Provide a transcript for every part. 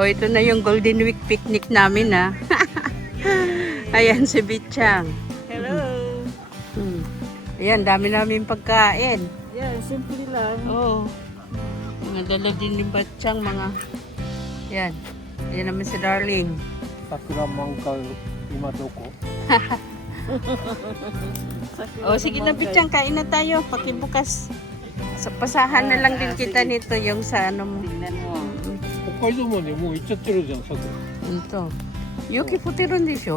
Oh, ito na yung Golden Week picnic namin, ha. Ayan si Bichang. Hello. Ayan, dami namin pagkain. Yeah, simple lang. Oo. Mga dala din ni Bichang, mga... Ayan. Ayan naman si Darling. Sakura mangga ima doko? Oh, sige na Bichang, kain na tayo. Pakibukas. Sa pasahan na lang din kita nito yung sa ano mo. Tingnan mo. 北海道までもう行っちゃってるじゃん、さくら。 Ito. Yuki puti rin din siya.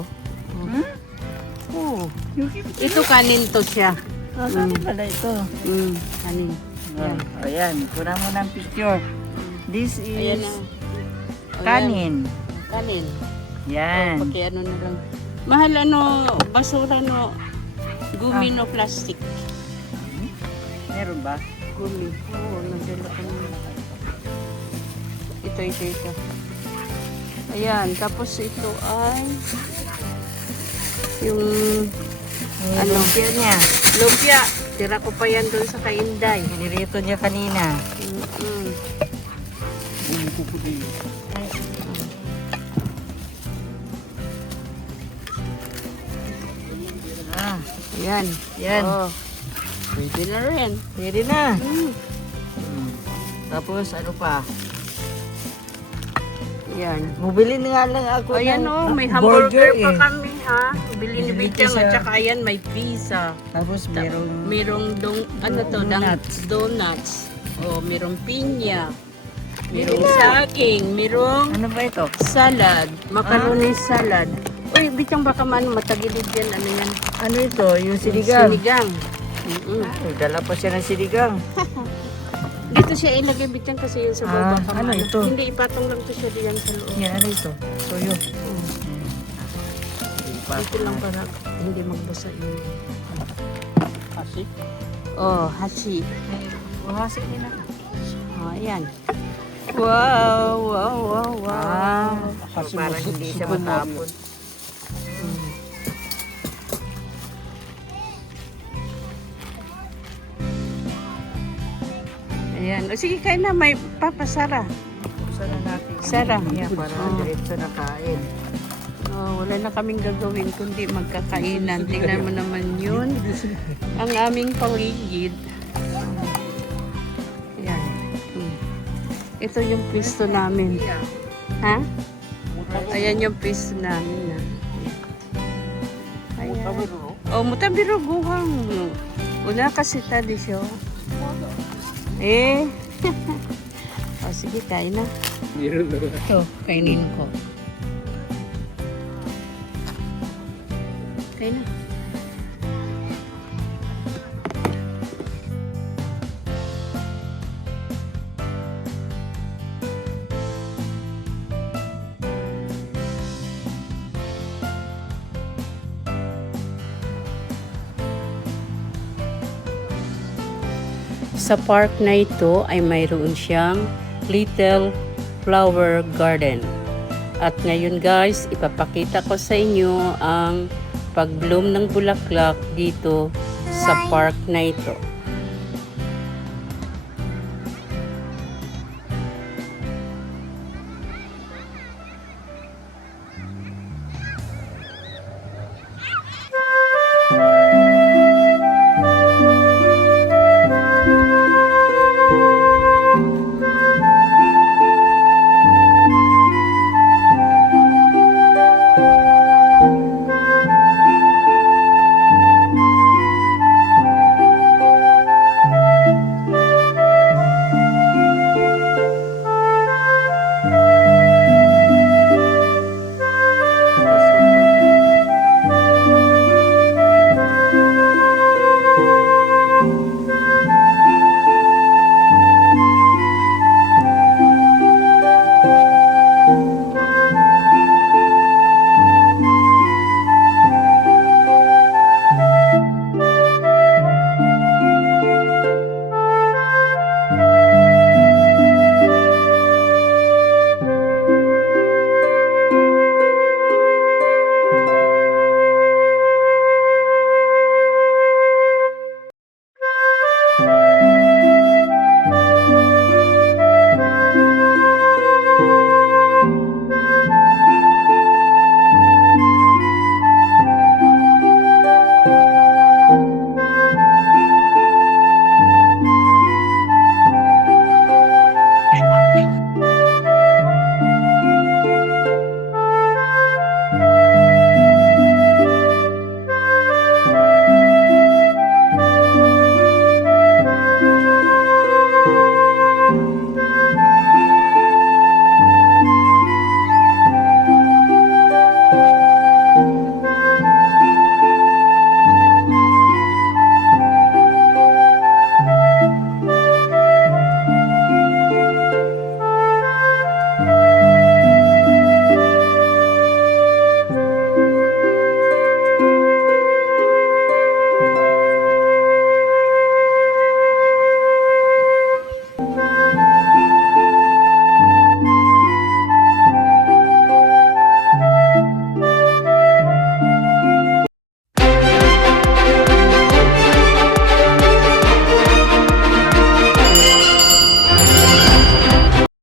Hmm? Oo. Yuki. Ito kanin to siya. Saan pala ito? Kanin. Ayan. Ayan, kurang mo ng picture. This Ayan is na. kanin. Kanin. Yan. Paki ano na lang. Mahal ano, basura no, gumi no plastic. Meron ba? Gumi. Oo, nandala ko na. Ito. Ayan, tapos ito ay yung Ano? Lumpia niya. lumpia. Tira ko pa yan doon sa Kainday. Pinirito niya kanina. Ah, Ayan. yan. Oh. Pwede na rin. Pwede na. Tapos ano pa? Ayan. Bumili na nga lang ako Ayan ng oh, may hamburger pa eh. kami ha. Bili ni Bili Bichang siya. at saka ayan may pizza. Tapos merong Merong ano to, Donuts. donuts. Oh, merong pinya. Merong saging, merong ano ba ito? salad, macaroni salad. Uy, Bichang baka matagilid yan, ano yan? Ano ito? Yung sinigang. Sinigang. Ay, dala pa siya ng sinigang. Dito siya ilagay Bichang kasi yun sa baba. Ah, ano ito? Hindi, ipatong lang to siya diyan sa loob. Yan, ano ito? Toyo. Dito lang para hindi magbasa yun. Hashi? Oh, hashi. Wahasi nila. Oh, ayan. Wow. Hashi Parang mo hindi siya suko mo. matapon. Ayan. O sige, kain na. May papasara. Buksan na natin. Sarah. Yan, para diretso na kain. Oh, wala na kaming gagawin kundi magkakainan. Tingnan mo naman yun. Ang aming paligid. Ayan. Ito yung pisto namin. Ha? Ayan yung pisto namin. Ayan. Oh, mutabiro guhang. Una kasi tadi siya. Eh. O sige, kain na. Ito, kainin ko. Kain na. Sa park na ito ay mayroon siyang little flower garden. At ngayon guys, ipapakita ko sa inyo ang pag-bloom ng bulaklak dito sa park na ito.